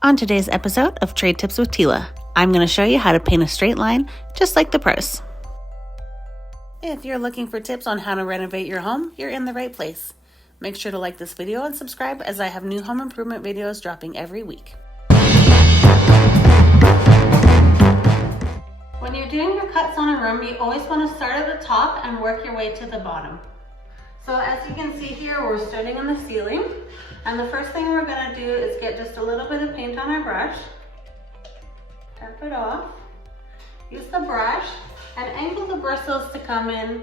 On today's episode of Trade Tips with Tila, I'm going to show you how to paint a straight line just like the pros. If you're looking for tips on how to renovate your home, you're in the right place. Make sure to like this video and subscribe as I have new home improvement videos dropping every week. When you're doing your cuts on a room, you always want to start at the top and work your way to the bottom. So as you can see here, we're starting on the ceiling. And the first thing we're going to do is get just a little bit of paint on our brush. Tap it off. Use the brush and angle the bristles to come in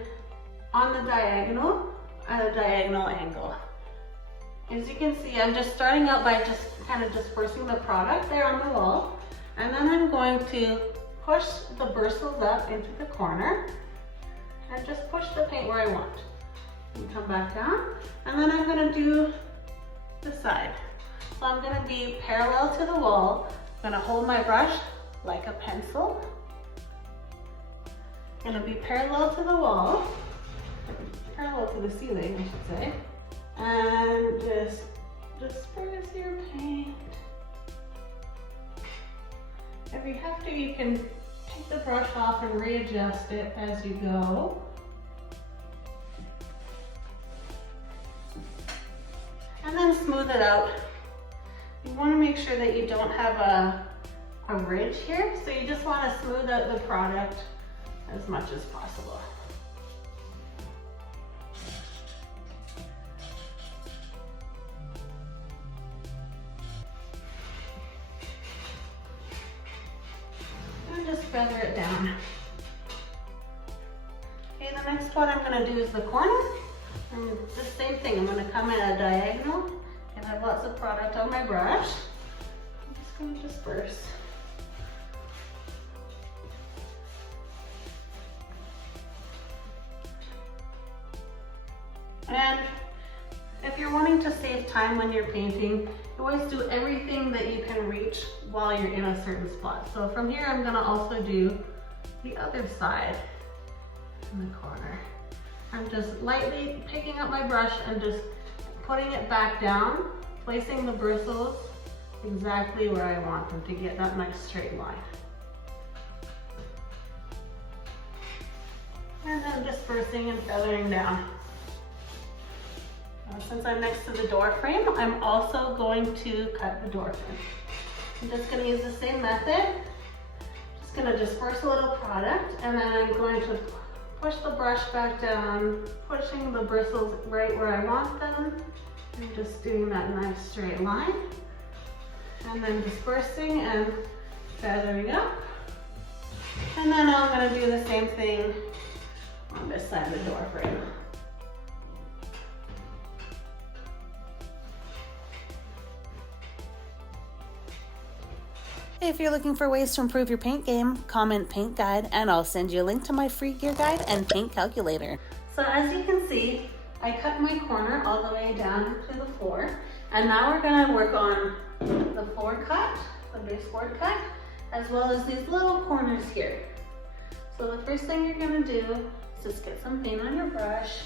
on the diagonal at a diagonal angle. As you can see, I'm just starting out by just kind of dispersing the product there on the wall. And then I'm going to push the bristles up into the corner and just push the paint where I want. And come back down, and then I'm going to do the side. So I'm going to be parallel to the wall. I'm going to hold my brush like a pencil. I'm going to be parallel to the wall, parallel to the ceiling, I should say, and just disperse your paint. If you have to, you can take the brush off and readjust it as you go. And then smooth it out. You want to make sure that you don't have a ridge here, so you just want to smooth out the product as much as possible. And just feather it down. Okay, the next spot I'm going to do is the corner. And the same thing, I'm going to come in a diagonal and have lots of product on my brush. I'm just going to disperse. And if you're wanting to save time when you're painting, you always do everything that you can reach while you're in a certain spot. So from here, I'm going to also do the other side in the corner. I'm just lightly picking up my brush and just putting it back down, placing the bristles exactly where I want them to get that nice straight line. And then dispersing and feathering down. Now, since I'm next to the door frame, I'm also going to cut the door frame. I'm just going to use the same method. Just going to disperse a little product, and then I'm going to push the brush back down, pushing the bristles right where I want them, and just doing that nice straight line. And then dispersing and feathering up. And then I'm going to do the same thing on this side of the door frame. If you're looking for ways to improve your paint game, comment paint guide and I'll send you a link to my free gear guide and paint calculator. So as you can see, I cut my corner all the way down to the floor, and now we're going to work on the floor cut, the baseboard cut, as well as these little corners here. So the first thing you're going to do is just get some paint on your brush.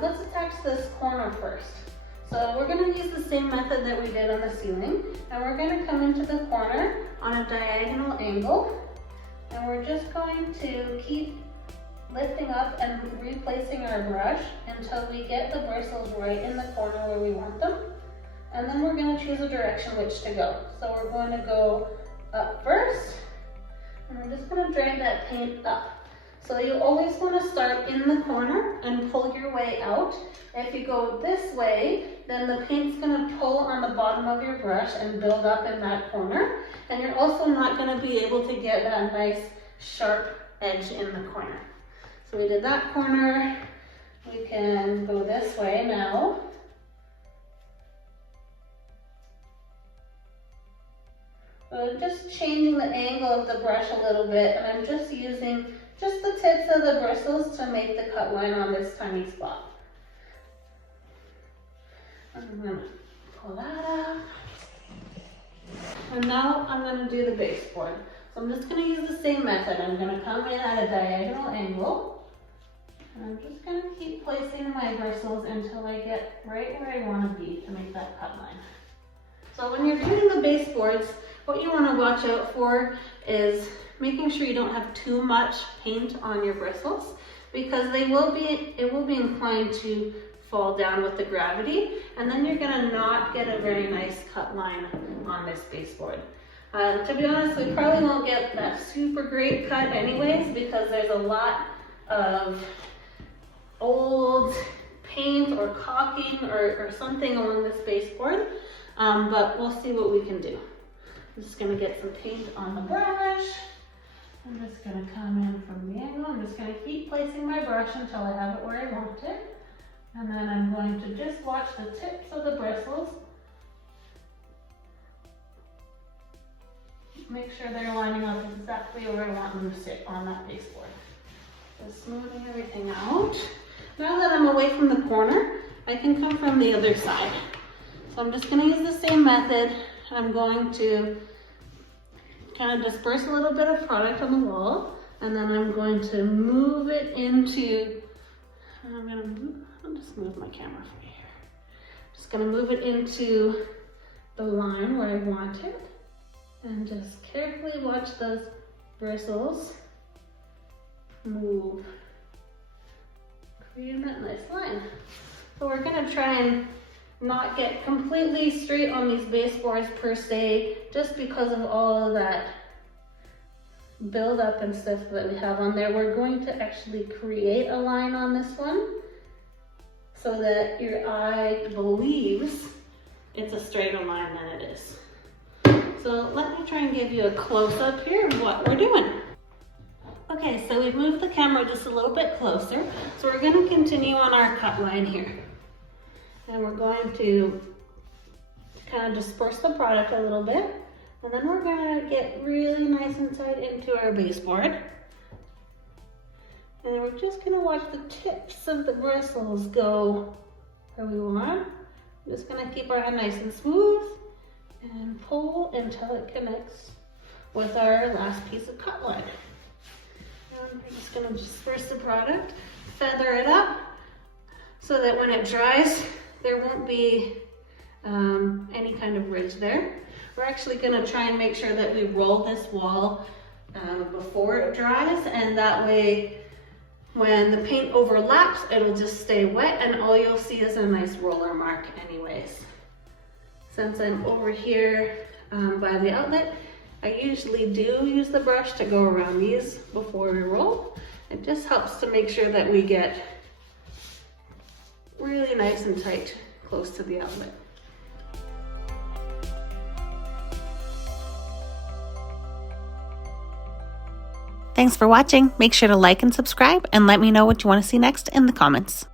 Let's attach this corner first. So we're going to use the same method that we did on the ceiling, and we're going to come into the corner on a diagonal angle, and we're just going to keep lifting up and replacing our brush until we get the bristles right in the corner where we want them. And then we're going to choose a direction which to go. So we're going to go up first, and we're just going to drag that paint up. So you always want to start in the corner and pull your way out. If you go this way, then the paint's going to pull on the bottom of your brush and build up in that corner. And you're also not going to be able to get that nice sharp edge in the corner. So we did that corner. We can go this way now. So just changing the angle of the brush a little bit, and I'm just using just the tips of the bristles to make the cut line on this tiny spot. I'm going to pull that up. And now I'm going to do the baseboard. So I'm just going to use the same method. I'm going to come in at a diagonal angle. And I'm just going to keep placing my bristles until I get right where I want to be to make that cut line. So when you're doing the baseboards, what you want to watch out for is making sure you don't have too much paint on your bristles, because it will be inclined to fall down with the gravity, and then you're gonna not get a very nice cut line on this baseboard. To be honest, we probably won't get that super great cut anyways, because there's a lot of old paint or caulking or something along this baseboard, but we'll see what we can do. I'm just gonna get some paint on the brush. I'm just gonna come in from the angle. I'm just gonna keep placing my brush until I have it where I want it. And then I'm going to just watch the tips of the bristles. Make sure they're lining up exactly where I want them to sit on that baseboard. Just smoothing everything out. Now that I'm away from the corner, I can come from the other side. So I'm just gonna use the same method. I'm going to kind of disperse a little bit of product on the wall, and then I'm going to move it into, I'll just move my camera from here. Just gonna move it into the line where I want it, and just carefully watch those bristles move, creating that nice line. So we're gonna try and not get completely straight on these baseboards per se, just because of all of that build up and stuff that we have on there. We're going to actually create a line on this one so that your eye believes it's a straighter line than it is. So let me try and give you a close-up here of what we're doing. Okay, so we've moved the camera just a little bit closer. So we're gonna continue on our cut line here. And we're going to kind of disperse the product a little bit. And then we're gonna get really nice and tight into our baseboard. And then we're just gonna watch the tips of the bristles go where we want. I'm just gonna keep our hand nice and smooth and pull until it connects with our last piece of cut line. And we're just gonna disperse the product, feather it up so that when it dries, there won't be any kind of ridge there. We're actually gonna try and make sure that we roll this wall before it dries, and that way when the paint overlaps, it'll just stay wet and all you'll see is a nice roller mark anyways. Since I'm over here by the outlet, I usually do use the brush to go around these before we roll. It just helps to make sure that we get really nice and tight close to the outlet. Thanks for watching. Make sure to like and subscribe and let me know what you want to see next in the comments.